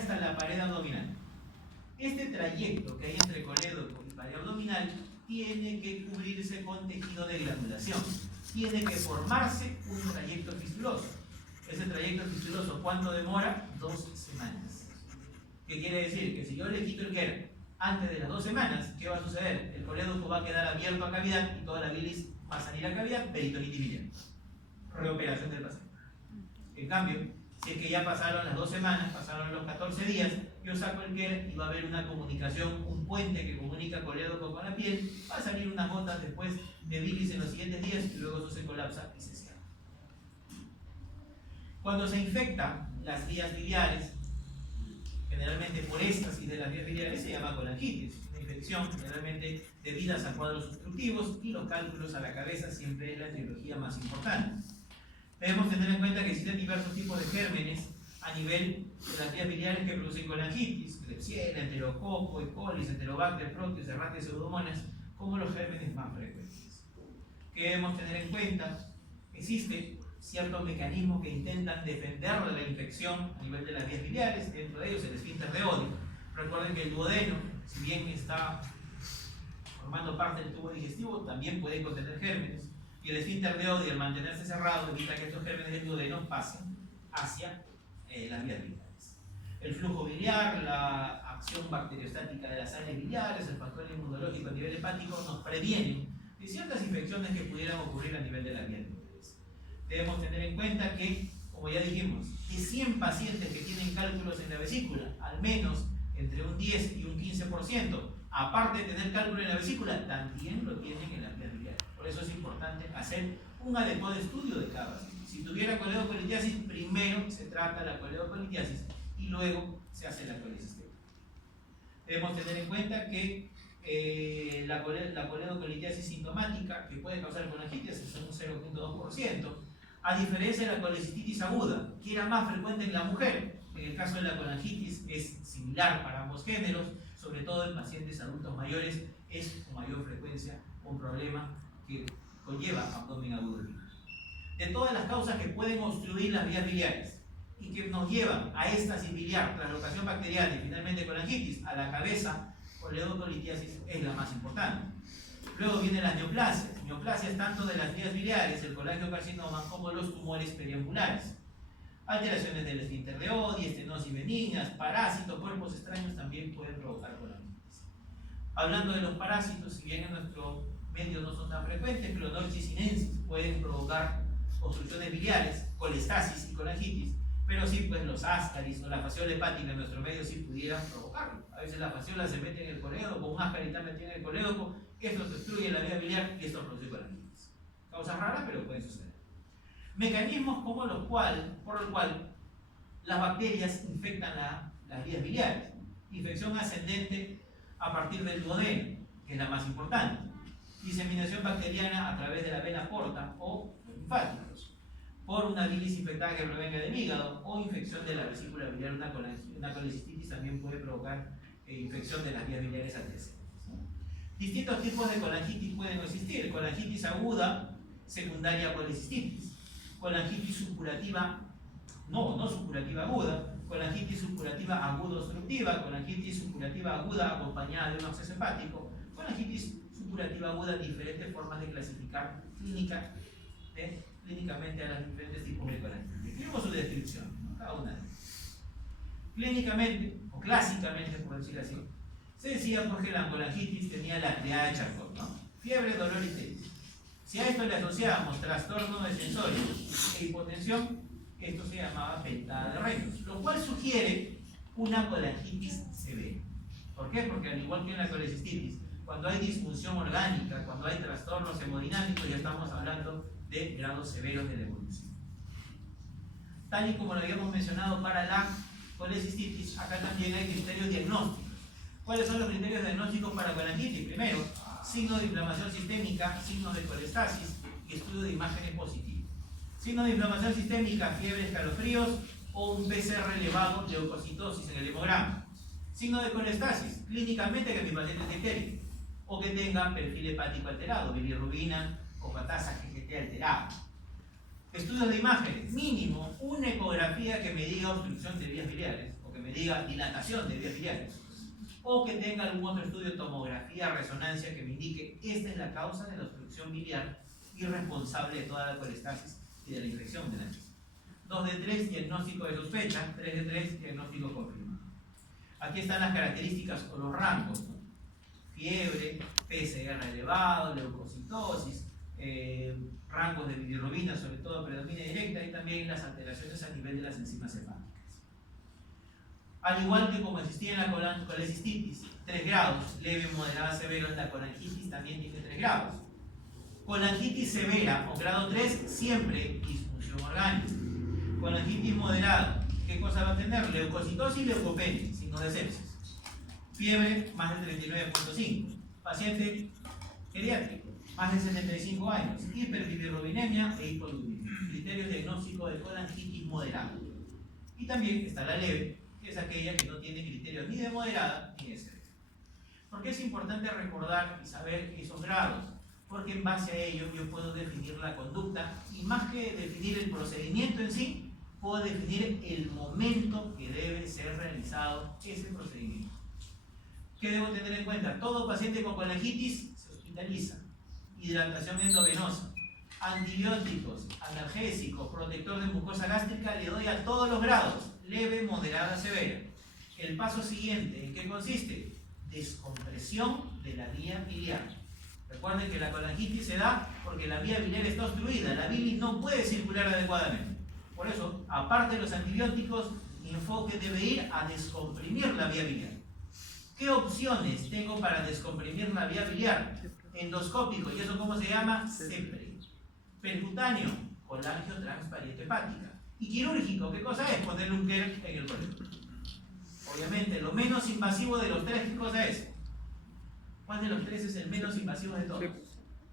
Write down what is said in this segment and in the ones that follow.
sale hasta la pared abdominal. Este trayecto que hay entre colédoco y pared abdominal tiene que cubrirse con tejido de granulación. Tiene que formarse un trayecto fistuloso. Ese trayecto fistuloso, ¿cuánto demora? 2 semanas. ¿Qué quiere decir? Que si yo le quito el QER antes de las 2 semanas, ¿qué va a suceder? El colédoco va a quedar abierto a cavidad y toda la bilis va a salir a cavidad, peritonitis biliar. Reoperación del paciente. En cambio, si es que ya pasaron las 2 semanas, pasaron los 14 días, yo saco el QER y va a haber una comunicación, un puente que comunica colédoco con la piel, va a salir unas gotas después de bilis en los siguientes días y luego eso se colapsa y se cierra. Cuando se infectan las vías biliares, generalmente por éstasis de las vías biliares, se llama colangitis, una infección generalmente debida a cuadros obstructivos, y los cálculos a la cabeza siempre es la etiología más importante. Debemos tener en cuenta que existen diversos tipos de gérmenes a nivel de las vías biliares que producen colangitis: Klebsiella, Enterococo, E. coli, Enterobacter, Proteus, Serratia, Pseudomonas, como los gérmenes más frecuentes. ¿Qué debemos tener en cuenta? Existe ciertos mecanismos que intentan defender de la infección a nivel de las vías biliares, dentro de ellos el esfínter de Oddi. Recuerden que el duodeno, si bien está formando parte del tubo digestivo, también puede contener gérmenes, y el esfínter de Oddi, al mantenerse cerrado, evita que estos gérmenes del duodeno pasen hacia las vías biliares. El flujo biliar, la acción bacteriostática de las sales biliares, el factor inmunológico a nivel hepático nos previenen de ciertas infecciones que pudieran ocurrir a nivel de las vías biliares. Debemos tener en cuenta que, como ya dijimos, de 100 pacientes que tienen cálculos en la vesícula, al menos entre un 10 y un 15%, aparte de tener cálculo en la vesícula, también lo tienen en las vías biliares. Por eso es importante hacer un adecuado estudio de cada paciente. Si tuviera coledocolitiasis, primero se trata la coledocolitiasis y luego se hace la colecisteína. Debemos tener en cuenta que la coledocolitiasis sintomática, que puede causar colangitis, es un 0.2%, a diferencia de la colecistitis aguda, que era más frecuente en la mujer. En el caso de la colangitis es similar para ambos géneros, sobre todo en pacientes adultos mayores, es con mayor frecuencia un problema que conlleva abdomen agudo. De todas las causas que pueden obstruir las vías biliares y que nos llevan a éstasis biliar, translocación bacteriana y finalmente colangitis, a la cabeza, coledocolitiasis es la más importante. Luego vienen las neoplasias tanto de las vías biliares, el colangiocarcinoma, como los tumores periangulares. Alteraciones del esfínter de Oddi, estenosis benignas, parásitos, cuerpos extraños también pueden provocar colangitis. Hablando de los parásitos, si bien en nuestro medio no son tan frecuentes, Clonorchis sinensis pueden provocar obstrucciones biliares, colestasis y colangitis, pero sí, pues los ascaris o la fasciola hepática en nuestro medio sí pudieran provocarlo. A veces la fasciola se mete en el colédoco, un ascaris está metido en el colédoco, esto obstruye la vía biliar y esto produce colangitis. Causas raras, pero pueden suceder. Mecanismos por el cual las bacterias infectan las vías biliares. Infección ascendente a partir del duodeno, que es la más importante. Diseminación bacteriana a través de la vena porta o linfáticos. Por una bilis infectada que provenga del hígado o infección de la vesícula biliar. Una colecistitis también puede provocar infección de las vías biliares adyacentes. Distintos tipos de colangitis pueden existir: colangitis aguda, secundaria a colecistitis, colangitis supurativa, no supurativa aguda, colangitis supurativa aguda obstructiva, colangitis supurativa aguda acompañada de un absceso hepático, colangitis supurativa aguda, diferentes formas de clasificar clínicamente a los diferentes tipos de colangitis. Tenemos su descripción, ¿no? Cada una de ellas. Clínicamente, o clásicamente por decir así, se decía porque la colangitis tenía la triada de Charcot, ¿no? Fiebre, dolor y tesis. Si a esto le asociábamos trastorno de sensorio e hipotensión, esto se llamaba pentada de Reynolds, lo cual sugiere una colangitis severa. ¿Por qué? Porque al igual que en la colecistitis, cuando hay disfunción orgánica, cuando hay trastornos hemodinámicos, ya estamos hablando de grados severos de la evolución. Tal y como lo habíamos mencionado para la colecistitis, acá también hay criterios diagnósticos. ¿Cuáles son los criterios diagnósticos para colangitis? Primero, signo de inflamación sistémica, signos de colestasis y estudio de imágenes positivas. Signo de inflamación sistémica, fiebre, escalofríos o un PCR elevado, leucocitosis en el hemograma. Signo de colestasis, clínicamente que mi paciente esté ictérico o que tenga perfil hepático alterado, bilirrubina o patasa GGT alterada. Estudios de imágenes, mínimo una ecografía que me diga obstrucción de vías biliares o que me diga dilatación de vías biliares, o que tenga algún otro estudio de tomografía, resonancia que me indique esta es la causa de la obstrucción biliar y responsable de toda la colestasis y de la infección de la heces. 2 de 3, diagnóstico de sospecha. 3 de 3, diagnóstico confirmado. Aquí están las características o los rangos, ¿no? Fiebre, PCR elevado, leucocitosis, rangos de bilirrubina, sobre todo predomina directa, y también las alteraciones a nivel de las enzimas hepáticas. Al igual que como existía en la colecistitis, 3 grados, leve, moderada, severa, la colangitis también tiene 3 grados. Colangitis severa o grado 3, siempre disfunción orgánica. Colangitis moderada, ¿qué cosa va a tener? Leucocitosis y leucopenia, signos de sepsis. Fiebre, más de 39.5. Paciente geriátrico, más de 75 años. Hiperbilirrubinemia e hipolipidemia. Criterios diagnósticos de colangitis moderada. Y también está la leve, que es aquella que no tiene criterios ni de moderada ni de severa. ¿Por qué es importante recordar y saber esos grados? Porque en base a ello yo puedo definir la conducta y más que definir el procedimiento en sí, puedo definir el momento que debe ser realizado ese procedimiento. ¿Qué debo tener en cuenta? Todo paciente con colangitis se hospitaliza. Hidratación endovenosa, antibióticos, analgésicos, protector de mucosa gástrica, le doy a todos los grados, leve, moderada, severa. El paso siguiente, ¿en qué consiste? Descompresión de la vía biliar. Recuerden que la colangitis se da porque la vía biliar está obstruida, la bilis no puede circular adecuadamente. Por eso, aparte de los antibióticos, mi enfoque debe ir a descomprimir la vía biliar. ¿Qué opciones tengo para descomprimir la vía biliar? Endoscópico, ¿y eso cómo se llama? CEPRE. Percutáneo, colangiotransparente hepática. Y quirúrgico, ¿qué cosa es? Ponerle un KERP en el colegio. Obviamente, lo menos invasivo de los 3, ¿qué cosa es? ¿Cuál de los 3 es el menos invasivo de todos?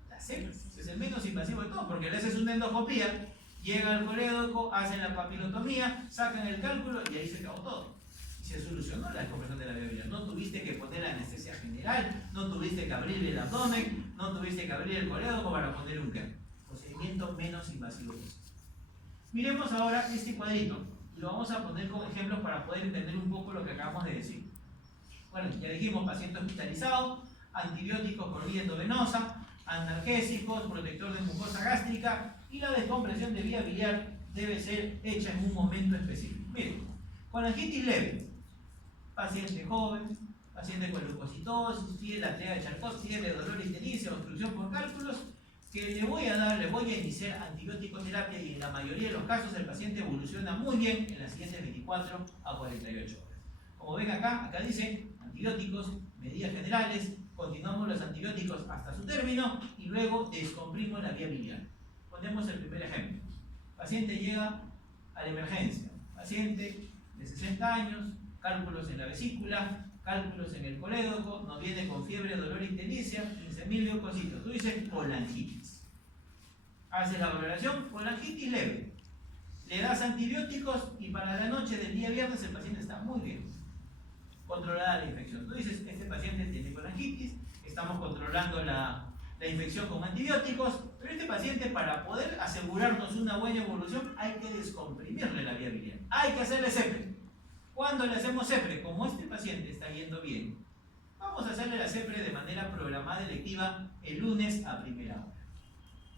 La CEPRE. Es el menos invasivo de todos, porque le haces una endoscopía, llega al colédoco, hacen la papilotomía, sacan el cálculo y ahí se acabó todo. Y se solucionó la descompresión de la vía biliar. No tuviste que poner anestesia general, no tuviste que abrir el abdomen, no tuviste que abrir el colédoco para poner un KERP. Procedimiento menos invasivo. Miremos ahora este cuadrito. Lo vamos a poner con ejemplos para poder entender un poco lo que acabamos de decir. Bueno, ya dijimos, paciente hospitalizado, antibióticos por vía endovenosa, analgésicos, protector de mucosa gástrica, y la descompresión de vía biliar debe ser hecha en un momento específico. Miren, colangitis leve, paciente joven, paciente con leucocitosis, tiene la TEA de Charcot, tiene dolor ictericia, obstrucción por cálculos, que le voy a iniciar antibiótico-terapia, y en la mayoría de los casos el paciente evoluciona muy bien en las siguientes 24 a 48 horas. Como ven acá dice antibióticos, medidas generales, continuamos los antibióticos hasta su término y luego descomprimo la vía biliar. Ponemos el primer ejemplo. Paciente llega a la emergencia. Paciente de 60 años, cálculos en la vesícula, cálculos en el colédoco, nos viene con fiebre, dolor y ictericia, 15.000 leucocitos. Tú dices colangitis. Haces la valoración, colangitis leve. Le das antibióticos y para la noche del día viernes el paciente está muy bien. Controlada la infección. Tú dices, este paciente tiene colangitis, estamos controlando la infección con antibióticos, pero este paciente, para poder asegurarnos una buena evolución, hay que descomprimirle la vía biliar. Hay que hacerle CEPRE. ¿Cuándo le hacemos CEPRE? Como este paciente está yendo bien, vamos a hacerle la CEPRE de manera programada electiva el lunes a primera hora.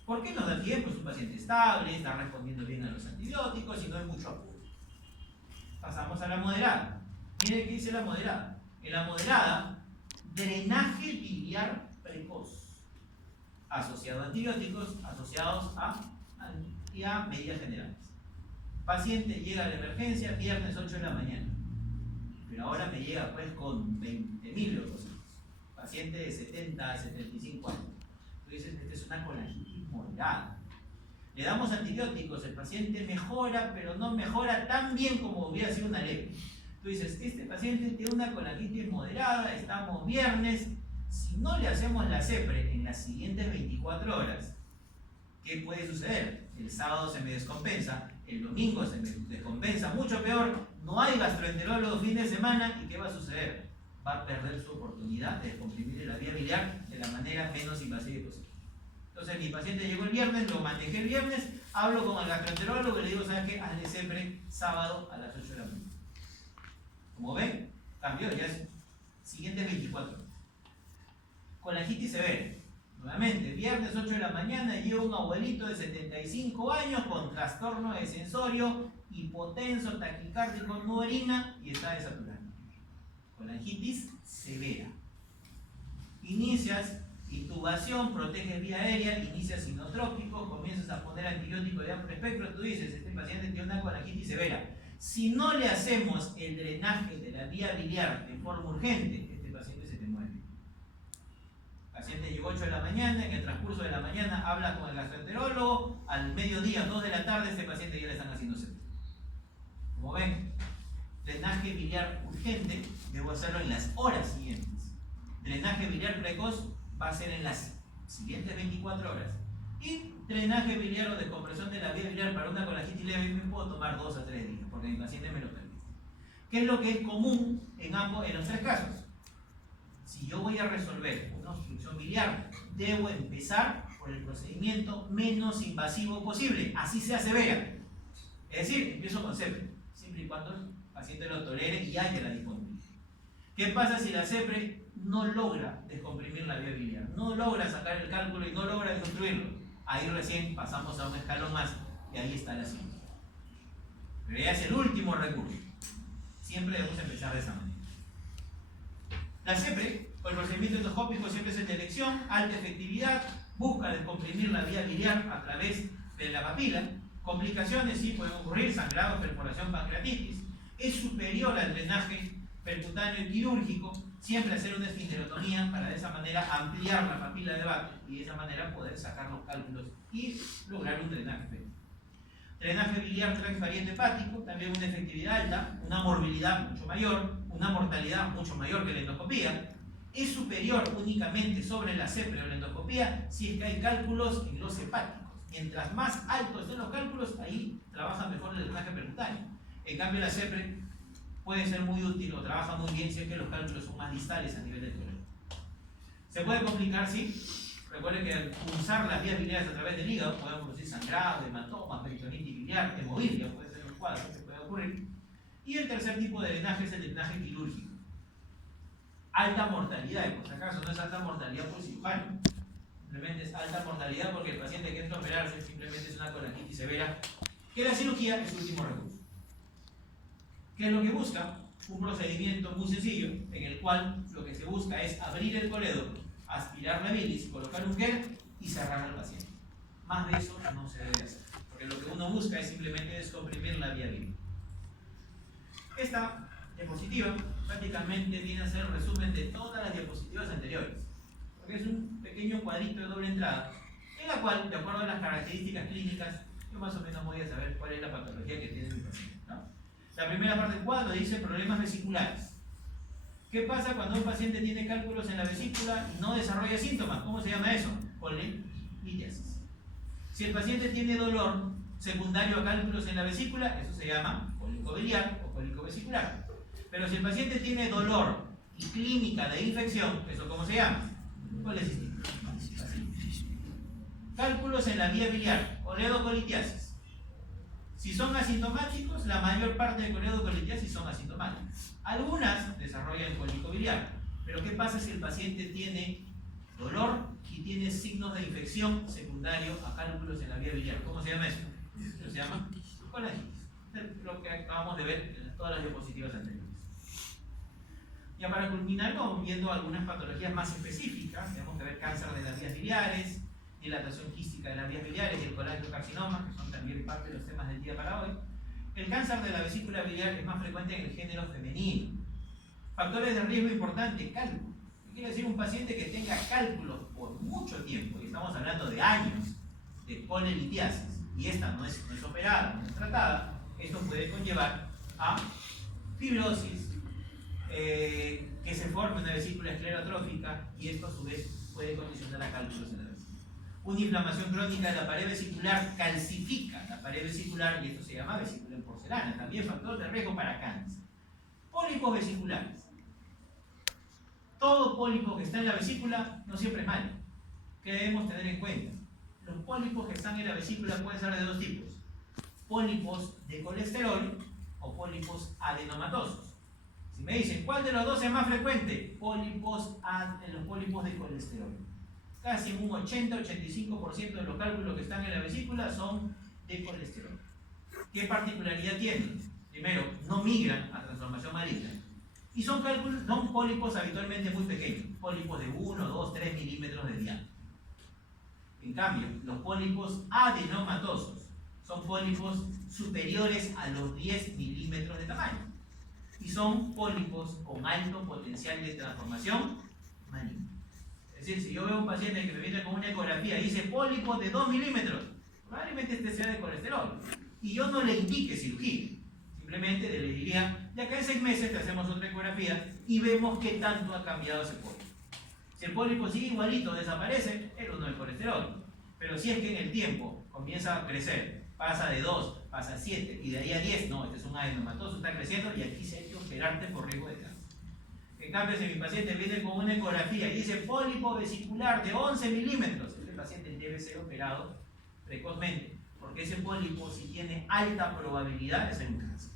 ¿Por qué nos da tiempo? Es un paciente estable, está respondiendo bien a los antibióticos y no hay mucho apuro. Pasamos a la moderada. Miren qué dice la moderada. En la moderada, drenaje biliar precoz, asociado a antibióticos, asociados a medidas generales. Paciente llega a la emergencia viernes 8 de la mañana, pero ahora me llega pues con 20.000 leucocitos. Paciente de 70 a 75 años. Entonces, esta es una colangitis moderada. Le damos antibióticos, el paciente mejora, pero no mejora tan bien como hubiera sido una leve. Tú dices, este paciente tiene una colangitis moderada, estamos viernes, si no le hacemos la CEPRE en las siguientes 24 horas, ¿qué puede suceder? El sábado se me descompensa, el domingo se me descompensa, mucho peor, no hay gastroenterólogo fin de semana, ¿y qué va a suceder? Va a perder su oportunidad de descomprimir la vía biliar de la manera menos invasiva posible. Entonces mi paciente llegó el viernes, lo manejé el viernes, hablo con el gastroenterólogo y le digo, ¿sabes qué? Hazle CEPRE sábado a las 8 de la mañana. cambió, ya es siguientes 24 horas. Colangitis severa. Nuevamente, viernes 8 de la mañana llega un abuelito de 75 años con trastorno de sensorio, hipotenso, taquicárdico, no orina y está desaturando. Colangitis severa. Inicias intubación, proteges vía aérea, inicias sinotrópicos, comienzas a poner antibióticos de amplio espectro, tú dices, este paciente tiene una colangitis severa. Si no le hacemos el drenaje de la vía biliar de forma urgente, este paciente se te muere. El paciente llegó 8 de la mañana, en el transcurso de la mañana habla con el gastroenterólogo, al mediodía, 2 de la tarde, este paciente ya le están haciendo sepsis. Como ven, drenaje biliar urgente, debo hacerlo en las horas siguientes. Drenaje biliar precoz va a ser en las siguientes 24 horas. Y drenaje biliar o descompresión de la vía biliar para una colangitis leve me puedo tomar 2 a 3 días, porque mi paciente me lo permite. ¿Qué es lo que es común en los tres casos? Si yo voy a resolver una obstrucción biliar, debo empezar por el procedimiento menos invasivo posible, así sea severa. Es decir, empiezo con CEPRE, siempre y cuando el paciente lo tolere y haya la disponibilidad. ¿Qué pasa si la CEPRE no logra descomprimir la vía biliar? No logra sacar el cálculo y no logra desobstruirlo. Ahí recién pasamos a un escalón más y ahí está la siguiente. Pero ya es el último recurso. Siempre debemos empezar de esa manera. La CEPRE, o el procedimiento endoscópico, siempre es de elección, alta efectividad, busca descomprimir la vía biliar a través de la papila. Complicaciones sí pueden ocurrir, sangrado, perforación, pancreatitis. Es superior al drenaje percutáneo y quirúrgico, siempre hacer una esfinterotomía para de esa manera ampliar la papila de Bato y de esa manera poder sacar los cálculos y lograr un drenaje. Drenaje biliar transvariante hepático, también una efectividad alta, una morbilidad mucho mayor, una mortalidad mucho mayor que la endoscopía. Es superior únicamente sobre la CEPRE o la endoscopía si es que hay cálculos en los hepáticos. Mientras más altos estén los cálculos, ahí trabaja mejor el drenaje percutáneo. En cambio, la CEPRE puede ser muy útil o trabaja muy bien si es que los cálculos son más distales a nivel del colon. ¿Se puede complicar? Sí. Recuerden que al pulsar las vías biliares a través del hígado podemos producir sangrado, hematomas, peritonitis biliar, hemofilia, puede ser un cuadro que puede ocurrir. Y el tercer tipo de drenaje es el drenaje quirúrgico. Alta mortalidad, y por si acaso no es alta mortalidad por cirujano, simplemente es alta mortalidad porque el paciente que entra a operarse simplemente es una colangitis severa, que la cirugía es su último recurso. ¿Qué es lo que busca? Un procedimiento muy sencillo, en el cual lo que se busca es abrir el coledo, aspirar la bilis, colocar un gel y cerrar al paciente. Más de eso no se debe hacer, porque lo que uno busca es simplemente descomprimir la vía biliar. Esta diapositiva prácticamente viene a ser el resumen de todas las diapositivas anteriores, porque es un pequeño cuadrito de doble entrada, en la cual, de acuerdo a las características clínicas, yo más o menos voy a saber cuál es la patología que tiene mi paciente, ¿no? La primera parte del cuadro dice problemas vesiculares. ¿Qué pasa cuando un paciente tiene cálculos en la vesícula y no desarrolla síntomas? ¿Cómo se llama eso? Colelitiasis. Si el paciente tiene dolor secundario a cálculos en la vesícula, eso se llama cólico biliar o cólico vesicular. Pero si el paciente tiene dolor y clínica de infección, ¿eso cómo se llama? Colecistitis. Cálculos en la vía biliar, oleocolitiasis. Si son asintomáticos, la mayor parte de coledocolitiasis son asintomáticas. Algunas desarrollan cólico biliar, pero ¿qué pasa si el paciente tiene dolor y tiene signos de infección secundario a cálculos en la vía biliar? ¿Cómo se llama eso? Eso se llama colangitis. Lo que acabamos de ver en todas las diapositivas anteriores. Ya para culminar, vamos viendo algunas patologías más específicas. Tenemos que ver cáncer de las vías biliares, dilatación quística de las vías biliares y el colangiocarcinoma, que son también parte de los temas del día para hoy. El cáncer de la vesícula biliar es más frecuente en el género femenino. Factores de riesgo importantes, cálculo. ¿Qué quiere decir un paciente que tenga cálculos por mucho tiempo? Y estamos hablando de años de colelitiasis, y esta no es operada, no es tratada. Esto puede conllevar a fibrosis, que se forme una vesícula esclerotrófica, y esto a su vez puede condicionar a cálculos en la vesícula. Una inflamación crónica de la pared vesicular calcifica la pared vesicular y esto se llama vesícula en porcelana, también factor de riesgo para cáncer. Pólipos vesiculares. Todo pólipo que está en la vesícula no siempre es malo. ¿Qué debemos tener en cuenta? Los pólipos que están en la vesícula pueden ser de dos tipos: pólipos de colesterol o pólipos adenomatosos. Si me dicen, ¿cuál de los dos es más frecuente? Los pólipos de colesterol. Casi un 80-85% de los cálculos que están en la vesícula son de colesterol. ¿Qué particularidad tienen? Primero, no migran a transformación maligna. Y son pólipos habitualmente muy pequeños, pólipos de 1, 2, 3 milímetros de diámetro. En cambio, los pólipos adenomatosos son pólipos superiores a los 10 milímetros de tamaño. Y son pólipos con alto potencial de transformación maligna. Es decir, si yo veo a un paciente que me viene con una ecografía y dice pólipos de 2 milímetros, probablemente este sea de colesterol. Y yo no le indique cirugía. Simplemente le diría, de acá en 6 meses te hacemos otra ecografía y vemos qué tanto ha cambiado ese pólipo. Si el pólipo sigue igualito, desaparece, es uno del colesterol. Pero si es que en el tiempo comienza a crecer, pasa de 2, pasa a 7 y de ahí a 10, no, este es un adenomatoso, está creciendo y aquí se hay que operarte por riesgo de cáncer. En cambio, si mi paciente viene con una ecografía y dice pólipo vesicular de 11 milímetros, este paciente debe ser operado precozmente, porque ese pólipo, si tiene alta probabilidad de ser un cáncer.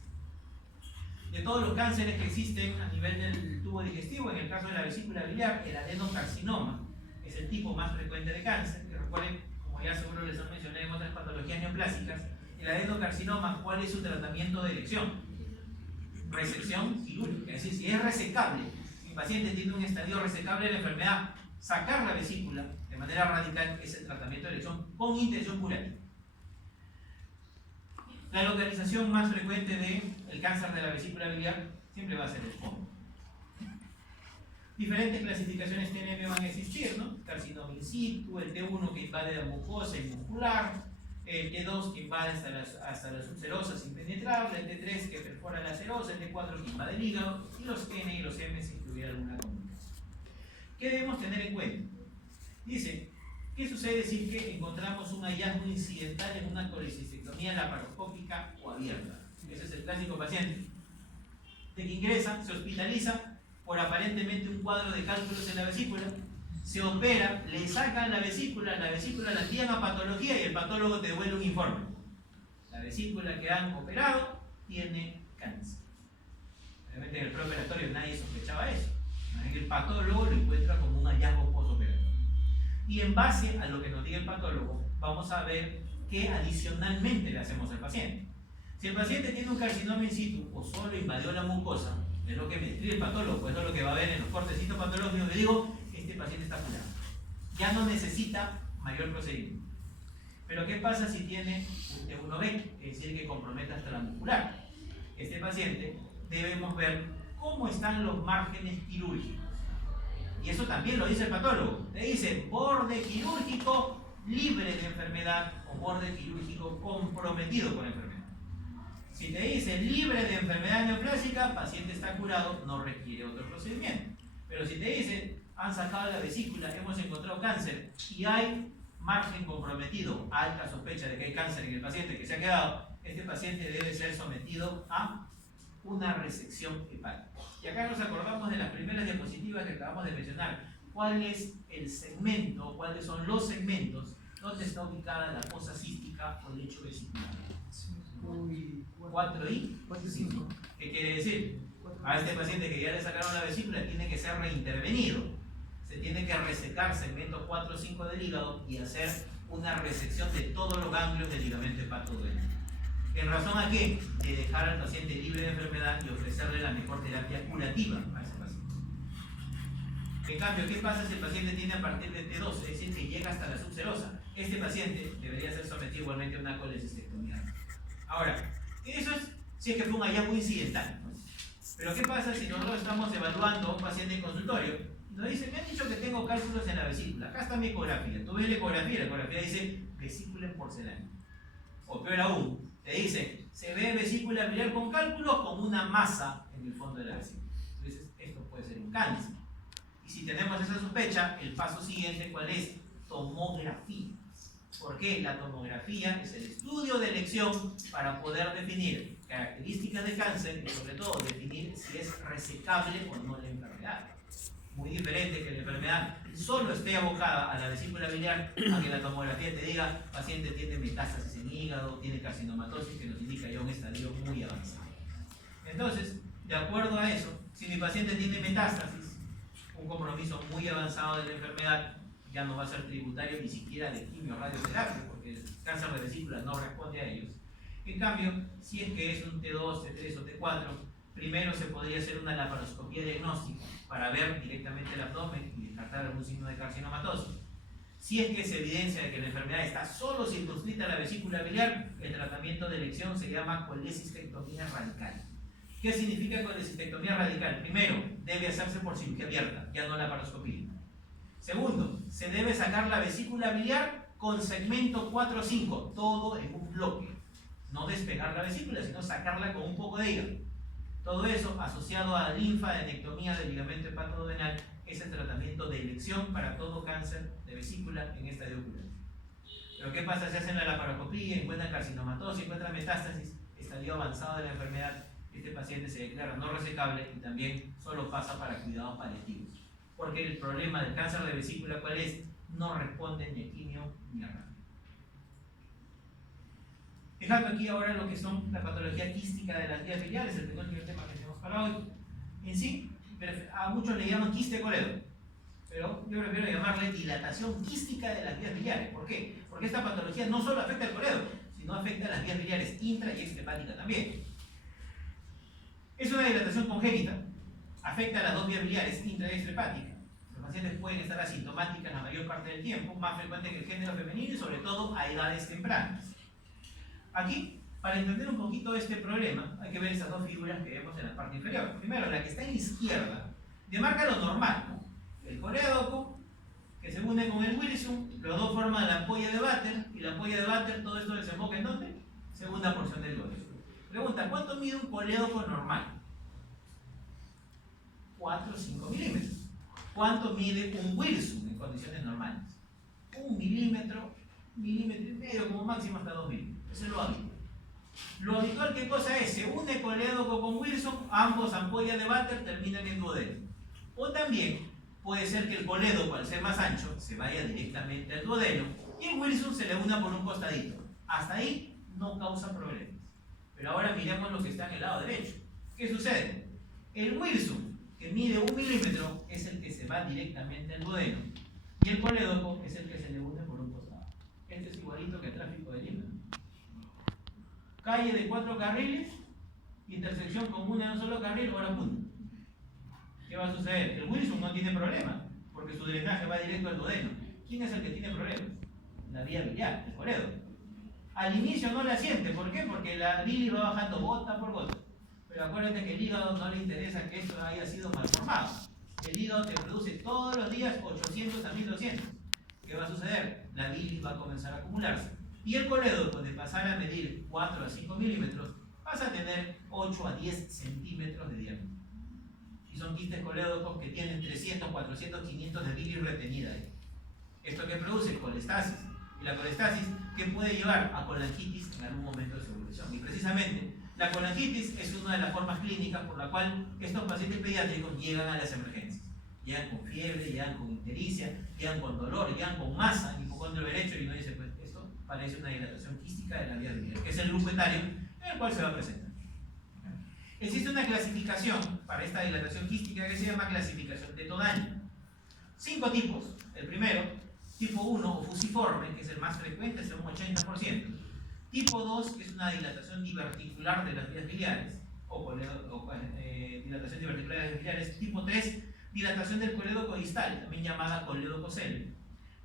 De todos los cánceres que existen a nivel del tubo digestivo, en el caso de la vesícula biliar, el adenocarcinoma es el tipo más frecuente de cáncer. Que recuerden, como ya seguro les mencioné en otras patologías neoplásicas, el adenocarcinoma, ¿cuál es su tratamiento de elección? Resección quirúrgica. Es decir, si es resecable, si el paciente tiene un estadio resecable de la enfermedad, sacar la vesícula de manera radical es el tratamiento de elección con intención curativa. La localización más frecuente del cáncer de la vesícula biliar siempre va a ser el fondo. Diferentes clasificaciones TNM van a existir, ¿no? Carcinoma in situ, el T1 que invade la mucosa y muscular, el T2 que invade hasta la subserosa sin penetrable, el T3 que perfora la serosa, el T4 que invade el hígado, y los N y los M sin incluir alguna comunicación. ¿Qué debemos tener en cuenta? Dice, ¿qué sucede si que encontramos un hallazgo incidental en una colecistectomía laparoscópica o abierta? Ese es el clásico paciente de que ingresa, se hospitaliza por aparentemente un cuadro de cálculos en la vesícula, se opera, le sacan la vesícula la envían a patología y el patólogo te devuelve un informe. La vesícula que han operado tiene cáncer. Obviamente en el preoperatorio nadie sospechaba eso. El patólogo lo encuentra como un hallazgo postoperatorio. Y en base a lo que nos diga el patólogo, vamos a ver qué adicionalmente le hacemos al paciente. Si el paciente tiene un carcinoma in situ o solo invadió la mucosa, es lo que me describe el patólogo, pues eso es lo que va a ver en los cortecitos patológicos, le digo, este paciente está curado. Ya no necesita mayor procedimiento. Pero ¿qué pasa si tiene un T1B? Es decir, que compromete hasta la muscular. Este paciente debemos ver cómo están los márgenes quirúrgicos. Y eso también lo dice el patólogo. Le dice borde quirúrgico libre de enfermedad o borde quirúrgico comprometido con enfermedad. Si te dice libre de enfermedad neoplásica, paciente está curado, no requiere otro procedimiento. Pero si te dice, han sacado la vesícula, hemos encontrado cáncer y hay margen comprometido, alta sospecha de que hay cáncer en el paciente que se ha quedado, este paciente debe ser sometido a una resección hepática. Y acá nos acordamos de las primeras diapositivas que acabamos de mencionar. ¿Cuál es el segmento, cuáles son los segmentos donde está ubicada la fosa cística o lecho vesicular? 4 y 5. ¿Qué quiere decir? A este paciente que ya le sacaron la vesícula tiene que ser reintervenido. Se tiene que resecar segmentos 4 o 5 del hígado y hacer una resección de todos los ganglios del ligamento hepatoduodenal. ¿En razón a qué? De dejar al paciente libre de enfermedad y ofrecerle la mejor terapia curativa a ese paciente. En cambio, ¿qué pasa si el paciente tiene a partir de T2, es decir, que llega hasta la subserosa? Este paciente debería ser sometido igualmente a una colecistectomía. Ahora, eso es si es que fue un hallazgo incidental, ¿no? Pero ¿qué pasa si nosotros estamos evaluando a un paciente en consultorio y nos dice, me han dicho que tengo cálculos en la vesícula, acá está mi ecografía, tú ves la ecografía dice vesícula en porcelana. O peor aún, te dice, se ve vesícula biliar con cálculos con una masa en el fondo de la vesícula. Entonces, esto puede ser un cáncer. Y si tenemos esa sospecha, el paso siguiente, ¿cuál es? Tomografía. ¿Por qué? La tomografía es el estudio de elección para poder definir características de cáncer y sobre todo definir si es resecable o no la enfermedad. Muy diferente que la enfermedad solo esté abocada a la vesícula biliar, a que la tomografía te diga paciente tiene metástasis en hígado, tiene carcinomatosis, que nos indica ya un estadio muy avanzado. Entonces, de acuerdo a eso, Si mi paciente tiene metástasis, un compromiso muy avanzado de la enfermedad, ya no va a ser tributario ni siquiera de quimio o radioterapia, porque el cáncer de vesícula no responde a ellos. En cambio, si es que es un T2, T3 o T4, primero se podría hacer una laparoscopía diagnóstica para ver directamente el abdomen y descartar algún signo de carcinomatosis. Si es que se evidencia de que la enfermedad está solo circunscrita a la vesícula biliar, el tratamiento de elección se llama colecistectomía radical. ¿Qué significa colecistectomía radical? Primero, debe hacerse por cirugía abierta, ya no laparoscopía. Segundo, se debe sacar la vesícula biliar con segmento 4 o 5, todo en un bloque. No despegar la vesícula, sino sacarla con un poco de hígado. Todo eso asociado a linfadenectomía del ligamento hepatoduodenal es el tratamiento de elección para todo cáncer de vesícula en estadio ocular. Pero ¿qué pasa si hacen la laparoscopía, encuentran carcinomatosis, encuentran metástasis, estadio avanzado de la enfermedad? Este paciente se declara no resecable y también solo pasa para cuidados paliativos. Porque el problema del cáncer de vesícula, ¿cuál es? No responde ni a quimio ni a radio. Dejando aquí ahora lo que son la patología quística de las vías biliares, el penúltimo tema que tenemos para hoy. En sí, a muchos le llaman quiste de Coledo, pero yo prefiero llamarle dilatación quística de las vías biliares. ¿Por qué? Porque esta patología no solo afecta al Coledo, sino afecta a las vías biliares intra y extrahepáticas también. Es una dilatación congénita, afecta a las dos vías biliares intra y extrahepáticas. Los pacientes pueden estar asintomáticas la mayor parte del tiempo, más frecuente que el género femenino y sobre todo a edades tempranas. Aquí, para entender un poquito este problema, hay que ver esas dos figuras que vemos en la parte inferior. Primero, la que está en la izquierda, demarca lo normal, ¿no? El coleódoco, que se une con el Wilson, los dos forman la ampolla de Vater, y la ampolla de Vater, todo esto desemboca ¿en dónde? Segunda porción del duodeno. Pregunta, ¿cuánto mide un coleódoco normal? 4 o 5 milímetros. ¿Cuánto mide un Wilson en condiciones normales? 1 milímetro, milímetro y medio, como máximo hasta 2 milímetros. Eso es lo habitual. Lo habitual, ¿qué cosa es? Se une coleódoco con Wilson, ambos ampollas de Vater terminan en duodeno. O también puede ser que el coleódoco, al ser más ancho, se vaya directamente al duodeno y el Wilson se le una por un costadito. Hasta ahí no causa problemas. Pero ahora miremos lo que está en el lado derecho. ¿Qué sucede? El Wilson, que mide 1 milímetro, es el que se va directamente al duodeno y el coleódoco es el que se le une por un costado. Este es igualito que el tráfico de Lima. Calle de 4 carriles, intersección común en un solo carril, hora punta. ¿Qué va a suceder? El Wilson no tiene problema, porque su drenaje va directo al duodeno. ¿Quién es el que tiene problemas? La vía biliar, el coleódoco. Al inicio no la siente, ¿por qué? Porque la bilis va bajando gota por gota. Pero acuérdate que el hígado no le interesa que esto haya sido mal formado. El hígado te produce todos los días 800 a 1200. ¿Qué va a suceder? La bilis va a comenzar a acumularse. Y el coleódoco, de pasar a medir 4 a 5 milímetros, pasa a tener 8 a 10 centímetros de diámetro. Y son quistes coleódocos que tienen 300, 400, 500 de bilis retenida ahí. Esto que produce colestasis. Y la colestasis que puede llevar a colangitis en algún momento de su evolución. Y precisamente la colangitis es una de las formas clínicas por la cual estos pacientes pediátricos llegan a las emergencias. Llegan con fiebre, llegan con ictericia, llegan con dolor, llegan con masa en hipocondrio derecho y uno dice, pues esto parece una dilatación quística de la vía biliar, que es el grupo etario en el cual se va a presentar. Existe una clasificación para esta dilatación quística que se llama clasificación de Todaño. 5 tipos. El primero, tipo 1 o fusiforme, que es el más frecuente, es un 80%. Tipo 2, que es una dilatación diverticular de las vías biliares, dilatación diverticular de las vías biliares. Tipo 3, dilatación del colédoco distal, también llamada colédococele.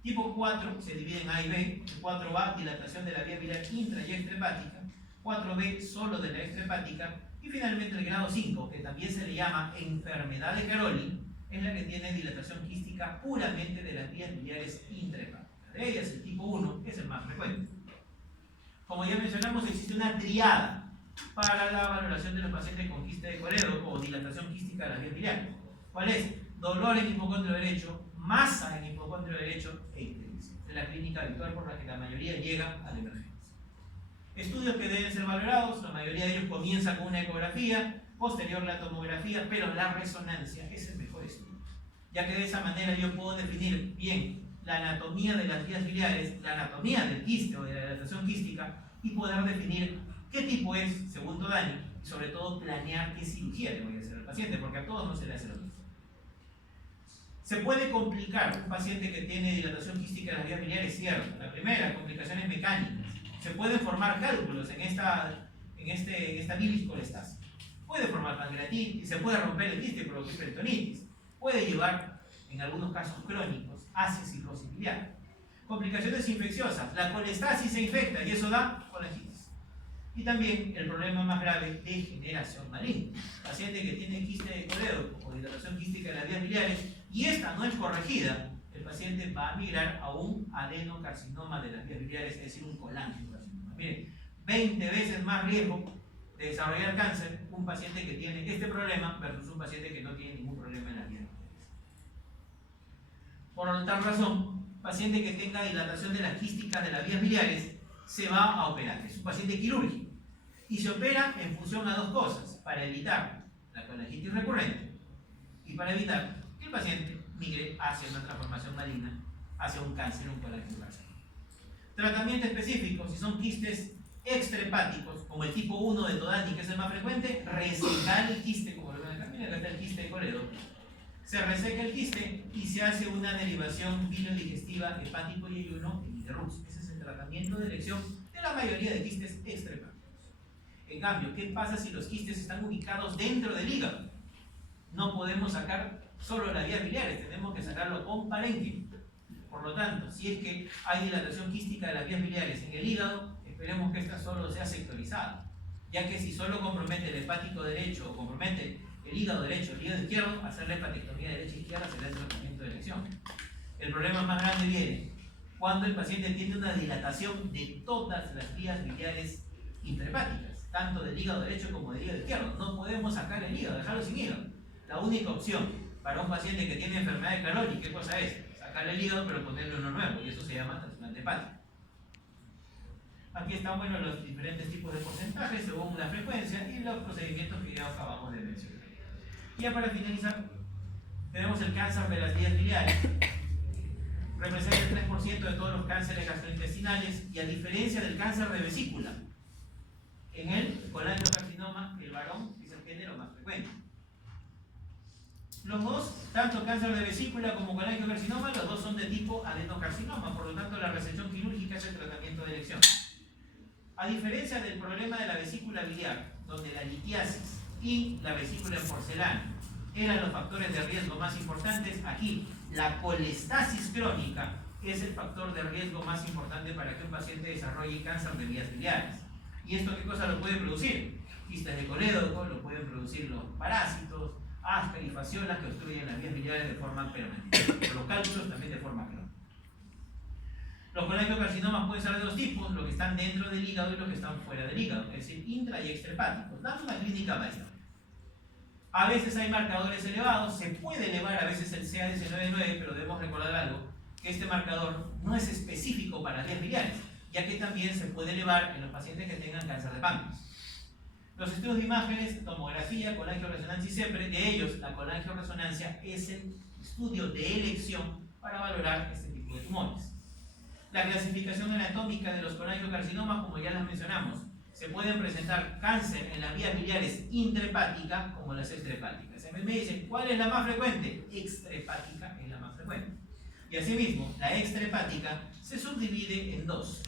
Tipo 4 se divide en A y B. 4A, dilatación de la vía biliar intra y extrahepática. 4B, solo de la extrahepática. Y finalmente el grado 5, que también se le llama enfermedad de Caroli, es la que tiene dilatación quística puramente de las vías biliares intrahepáticas. De ellas, el tipo 1 es el más frecuente. Como ya mencionamos, existe una triada para la valoración de los pacientes con quiste de colédoco o dilatación quística de las vías biliares. ¿Cuál es? Dolor en hipocondrio derecho, masa en hipocondrio derecho e ictericia. Es la clínica habitual por la que la mayoría llega a la emergencia. Estudios que deben ser valorados, la mayoría de ellos comienza con una ecografía, posterior la tomografía, pero la resonancia es el mejor estudio, ya que de esa manera yo puedo definir bien la anatomía de las vías biliares, la anatomía del quiste o de la dilatación quística y poder definir qué tipo es según Todaño y sobre todo planear qué cirugía le voy a hacer. el paciente, porque a todos no se le hace lo mismo. Se puede complicar un paciente que tiene dilatación quística de las vías biliares, cierto. La primera, complicaciones mecánicas. Se pueden formar cálculos en esta bilis colestásica. Puede formar pancreatitis, se puede romper el quiste y producir peritonitis. Puede llevar, en algunos casos crónicos, a cirrosis biliar. Complicaciones infecciosas. La colestasis se infecta y eso da colangitis. Y también el problema más grave, degeneración maligna. Paciente que tiene quiste de colédoco o dilatación quística de las vías biliares y esta no es corregida, el paciente va a migrar a un adenocarcinoma de las vías biliares, es decir, un colangiocarcinoma. Miren, 20 veces más riesgo de desarrollar cáncer un paciente que tiene este problema versus un paciente que no tiene ningún problema en las vías biliares. Por tal razón, paciente que tenga dilatación de las quísticas de las vías biliares se va a operar. Es un paciente quirúrgico y se opera en función a dos cosas: para evitar la colangitis recurrente y para evitar que el paciente migre hacia una transformación maligna, hacia un cáncer, un colangiocarcinoma. Tratamiento específico: si son quistes extrahepáticos, como el tipo 1 de Todani, que es el más frecuente, resecar el quiste, como lo ven acá. Miren, acá está el quiste de colédoco. Se reseca el quiste y se hace una derivación bilodigestiva hepático y ayuno en Interrux. Ese es el tratamiento de elección de la mayoría de quistes extrahepáticos. En cambio, ¿qué pasa si los quistes están ubicados dentro del hígado? No podemos sacar solo las vías biliares, tenemos que sacarlo con parénquima. Por lo tanto, si es que hay dilatación quística de las vías biliares en el hígado, esperemos que esta solo sea sectorizada, ya que si solo compromete el hepático derecho o compromete el hígado derecho o el hígado izquierdo, hacer la hepatectomía derecha e izquierda será el tratamiento de elección. El problema más grande viene cuando el paciente tiene una dilatación de todas las vías biliares intrahepáticas, tanto del hígado derecho como del hígado izquierdo. No podemos sacar el hígado, dejarlo sin hígado. La única opción para un paciente que tiene enfermedad de Caroli, ¿qué cosa es? Sacarle el hígado pero ponerle uno nuevo, y eso se llama trasplante hepático. Aquí están los diferentes tipos de porcentajes según la frecuencia y los procedimientos que ya acabamos de mencionar. Y ya para finalizar, tenemos el cáncer de las vías biliares. Representa el 3% de todos los cánceres gastrointestinales y a diferencia del cáncer de vesícula, en el colangiocarcinoma, el varón es el género más frecuente. Los dos, tanto cáncer de vesícula como colangiocarcinoma, los dos son de tipo adenocarcinoma, por lo tanto la resección quirúrgica es el tratamiento de elección. A diferencia del problema de la vesícula biliar, donde la litiasis y la vesícula en porcelana eran los factores de riesgo más importantes, aquí la colestasis crónica es el factor de riesgo más importante para que un paciente desarrolle cáncer de vías biliares. ¿Y esto qué cosa lo puede producir? Quistes de colédoco, lo pueden producir los parásitos, ascar y fasciolas que obstruyen las vías biliares de forma permanente, los cálculos también de forma crónica. Los colangiocarcinomas pueden ser de dos tipos: los que están dentro del hígado y los que están fuera del hígado, es decir, intra y extrahepáticos. Damos una clínica maestra. A veces hay marcadores elevados, se puede elevar a veces el CA19-9, pero debemos recordar algo, que este marcador no es específico para las vías biliares, ya que también se puede elevar en los pacientes que tengan cáncer de páncreas. Los estudios de imágenes, tomografía, colangioresonancia y CEPRE, de ellos la colangioresonancia es el estudio de elección para valorar este tipo de tumores. La clasificación anatómica de los colangiocarcinomas, como ya las mencionamos, se pueden presentar cáncer en las vías biliares intrahepáticas como las extrahepáticas. Me dicen, ¿cuál es la más frecuente? Extrahepática es la más frecuente. Y asimismo, la extrahepática se subdivide en dos: